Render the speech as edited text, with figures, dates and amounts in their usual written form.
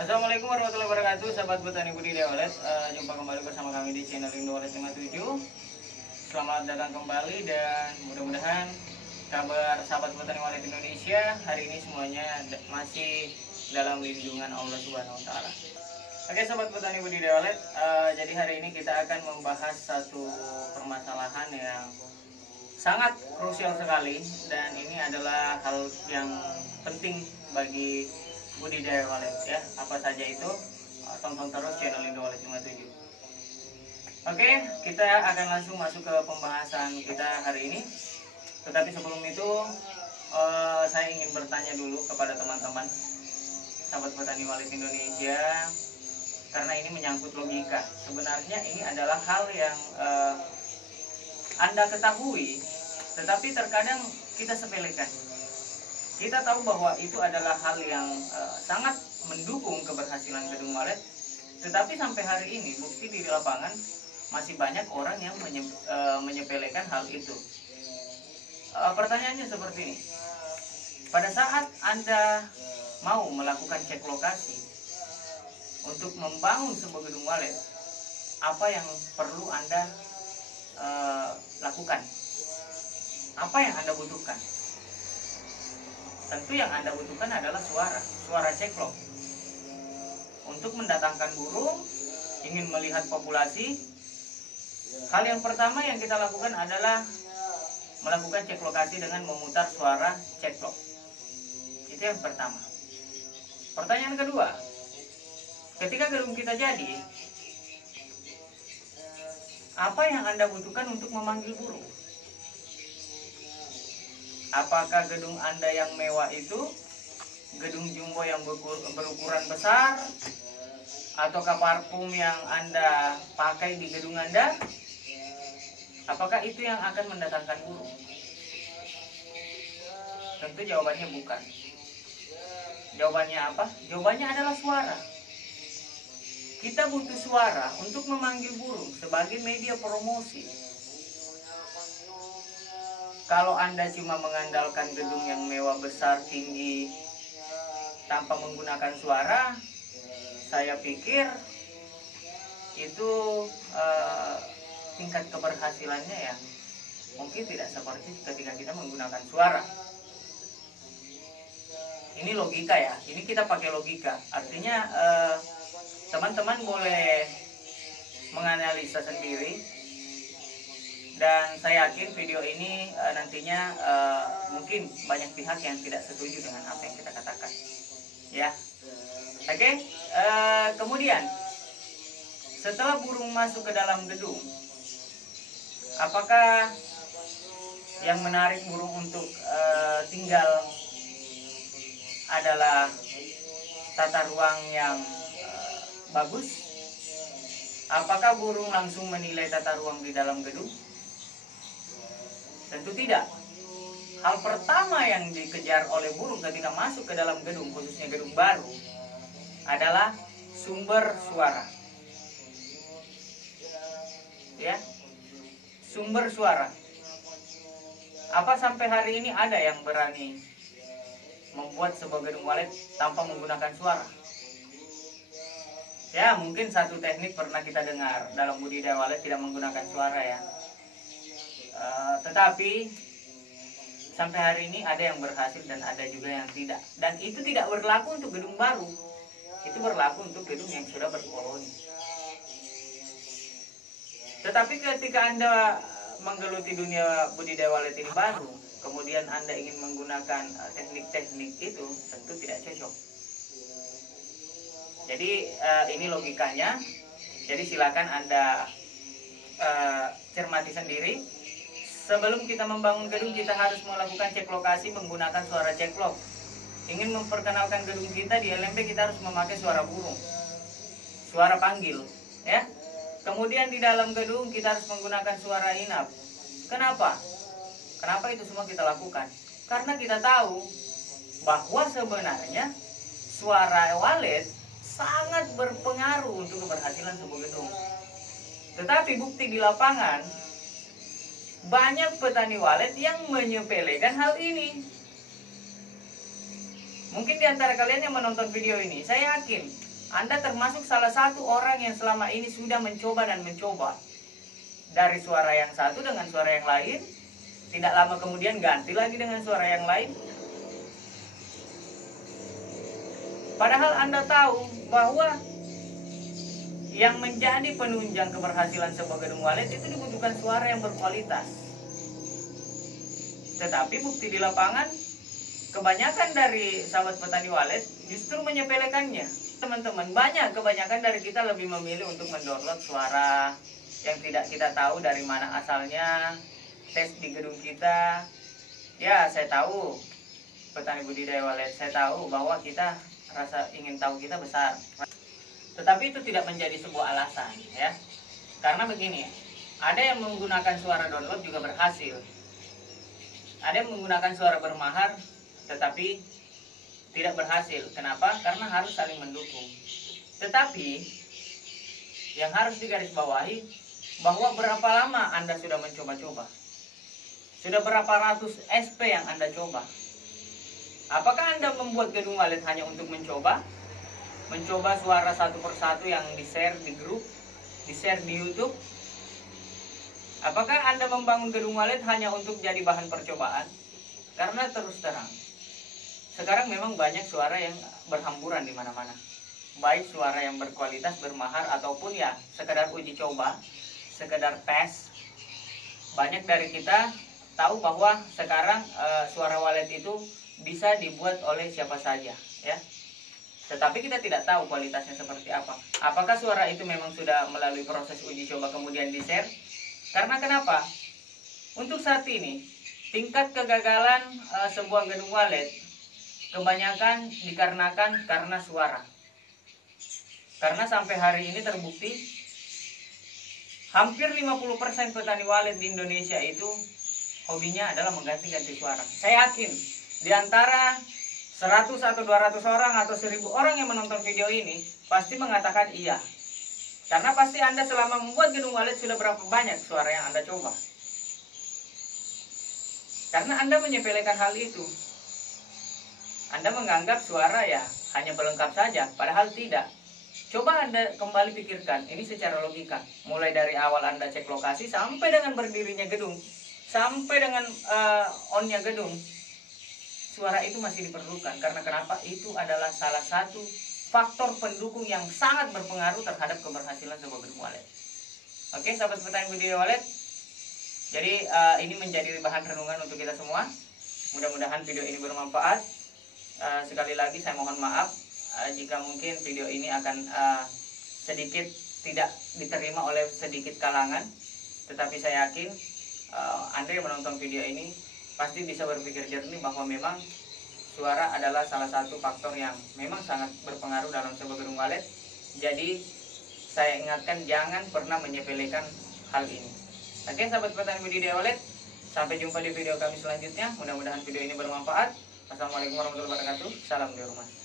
Assalamualaikum warahmatullahi wabarakatuh, sahabat petani budidaya walet. Jumpa kembali bersama kami di channel Indo Walet 57. Selamat datang kembali dan mudah-mudahan kabar sahabat petani walet Indonesia hari ini semuanya masih dalam lindungan Allah Subhanahu Wa Taala. Oke sahabat petani budidaya walet, jadi hari ini kita akan membahas satu permasalahan yang sangat krusial sekali, dan ini adalah hal yang penting bagi budidaya walet ya. Apa saja itu? Tonton terus channel Indo Walet 57. Oke, kita akan langsung masuk ke pembahasan kita hari ini. Tetapi sebelum itu saya ingin bertanya dulu kepada teman-teman sahabat petani walet Indonesia, karena ini menyangkut logika. Sebenarnya ini adalah hal yang Anda ketahui, tetapi terkadang kita sepelekan. Kita tahu bahwa itu adalah hal yang sangat mendukung keberhasilan gedung walet, tetapi sampai hari ini bukti di lapangan masih banyak orang yang menyepelekan hal itu. Pertanyaannya seperti ini. Pada saat Anda mau melakukan cek lokasi untuk membangun sebuah gedung walet, apa yang perlu Anda lakukan? Apa yang Anda butuhkan? Tentu yang Anda butuhkan adalah suara ceklok. Untuk mendatangkan burung, ingin melihat populasi, hal yang pertama yang kita lakukan adalah melakukan cek lokasi dengan memutar suara ceklok. Itu yang pertama. Pertanyaan kedua, ketika gedung kita jadi, apa yang Anda butuhkan untuk memanggil burung? Apakah gedung Anda yang mewah itu gedung jumbo yang berukuran besar, ataukah parfum yang Anda pakai di gedung Anda? Apakah itu yang akan mendatangkan burung? Tentu jawabannya bukan. Jawabannya apa? Jawabannya adalah suara. Kita butuh suara untuk memanggil burung sebagai media promosi. Kalau Anda cuma mengandalkan gedung yang mewah, besar, tinggi tanpa menggunakan suara, saya pikir itu tingkat keberhasilannya ya mungkin tidak seperti ketika kita menggunakan suara. Ini logika ya, ini kita pakai logika. Artinya teman-teman boleh menganalisa sendiri. Dan saya yakin video ini nantinya mungkin banyak pihak yang tidak setuju dengan apa yang kita katakan. Ya, oke. Kemudian setelah burung masuk ke dalam gedung, apakah yang menarik burung untuk tinggal adalah tata ruang yang bagus? Apakah burung langsung menilai tata ruang di dalam gedung? Tentu tidak. Hal pertama yang dikejar oleh burung ketika masuk ke dalam gedung, khususnya gedung baru, adalah sumber suara. Ya, sumber suara. Apa sampai hari ini ada yang berani membuat sebuah gedung walet tanpa menggunakan suara? Ya, mungkin satu teknik pernah kita dengar dalam budidaya walet tidak menggunakan suara ya. Tetapi sampai hari ini ada yang berhasil dan ada juga yang tidak. Dan itu tidak berlaku untuk gedung baru. Itu berlaku untuk gedung yang sudah berkoloni. Tetapi ketika Anda menggeluti dunia budidaya walet ini baru, kemudian Anda ingin menggunakan teknik-teknik itu, tentu tidak cocok. Jadi ini logikanya. Jadi silakan Anda cermati sendiri. Sebelum kita membangun gedung, kita harus melakukan cek lokasi menggunakan suara ceklok. Ingin memperkenalkan gedung kita di LMP, kita harus memakai suara burung, suara panggil, ya. Kemudian di dalam gedung kita harus menggunakan suara inap. Kenapa? Kenapa itu semua kita lakukan? Karena kita tahu bahwa sebenarnya suara walet sangat berpengaruh untuk keberhasilan sebuah gedung. Tetapi bukti di lapangan, banyak petani walet yang menyepelekan hal ini. Mungkin di antara kalian yang menonton video ini, saya yakin Anda termasuk salah satu orang yang selama ini sudah mencoba dan mencoba. Dari suara yang satu dengan suara yang lain, tidak lama kemudian ganti lagi dengan suara yang lain. Padahal Anda tahu bahwa yang menjadi penunjang keberhasilan sebuah gedung walet itu dibutuhkan suara yang berkualitas. Tetapi bukti di lapangan, kebanyakan dari sahabat petani walet justru menyepelekannya. Teman-teman, kebanyakan dari kita lebih memilih untuk mendownload suara yang tidak kita tahu dari mana asalnya, tes di gedung kita. Ya, saya tahu petani budidaya walet, saya tahu bahwa kita rasa ingin tahu kita besar. Tetapi itu tidak menjadi sebuah alasan, ya. Karena begini, ada yang menggunakan suara download juga berhasil. Ada yang menggunakan suara bermahar tetapi tidak berhasil. Kenapa? Karena harus saling mendukung. Tetapi yang harus digarisbawahi bahwa berapa lama Anda sudah mencoba-coba? Sudah berapa ratus SP yang Anda coba? Apakah Anda membuat gedung walet hanya untuk mencoba? Mencoba suara satu persatu yang di-share di grup, di-share di YouTube? Apakah Anda membangun gedung walet hanya untuk jadi bahan percobaan? Karena terus terang, sekarang memang banyak suara yang berhamburan di mana-mana. Baik suara yang berkualitas, bermahar, ataupun ya sekedar uji coba, sekedar tes. Banyak dari kita tahu bahwa sekarang suara walet itu bisa dibuat oleh siapa saja, ya. Tetapi kita tidak tahu kualitasnya seperti apa. Apakah suara itu memang sudah melalui proses uji coba kemudian di-share? Karena kenapa? Untuk saat ini, tingkat kegagalan sebuah gedung walet kebanyakan dikarenakan karena suara. Karena sampai hari ini terbukti hampir 50% petani walet di Indonesia itu hobinya adalah mengganti-ganti suara. Saya yakin di antara 100 atau 200 orang atau 1000 orang yang menonton video ini pasti mengatakan iya. Karena pasti Anda selama membuat gedung walet sudah berapa banyak suara yang Anda coba. Karena Anda menyepelekan hal itu. Anda menganggap suara ya hanya pelengkap saja, padahal tidak. Coba Anda kembali pikirkan, ini secara logika. Mulai dari awal Anda cek lokasi sampai dengan berdirinya gedung, sampai dengan onnya gedung, suara itu masih diperlukan. Karena kenapa? Itu adalah salah satu faktor pendukung yang sangat berpengaruh terhadap keberhasilan sebuah gedung walet. Oke, sahabat petani budidaya walet. Jadi ini menjadi bahan renungan untuk kita semua. Mudah-mudahan video ini bermanfaat. Sekali lagi saya mohon maaf jika mungkin video ini akan sedikit tidak diterima oleh sedikit kalangan. Tetapi saya yakin Anda yang menonton video ini pasti bisa berpikir jernih bahwa memang suara adalah salah satu faktor yang memang sangat berpengaruh dalam sebuah gedung walet. Jadi saya ingatkan jangan pernah menyepelekan hal ini. Oke, sahabat petani budidaya walet, sampai jumpa di video kami selanjutnya. Mudah-mudahan video ini bermanfaat. Assalamualaikum warahmatullahi wabarakatuh. Salam di rumah.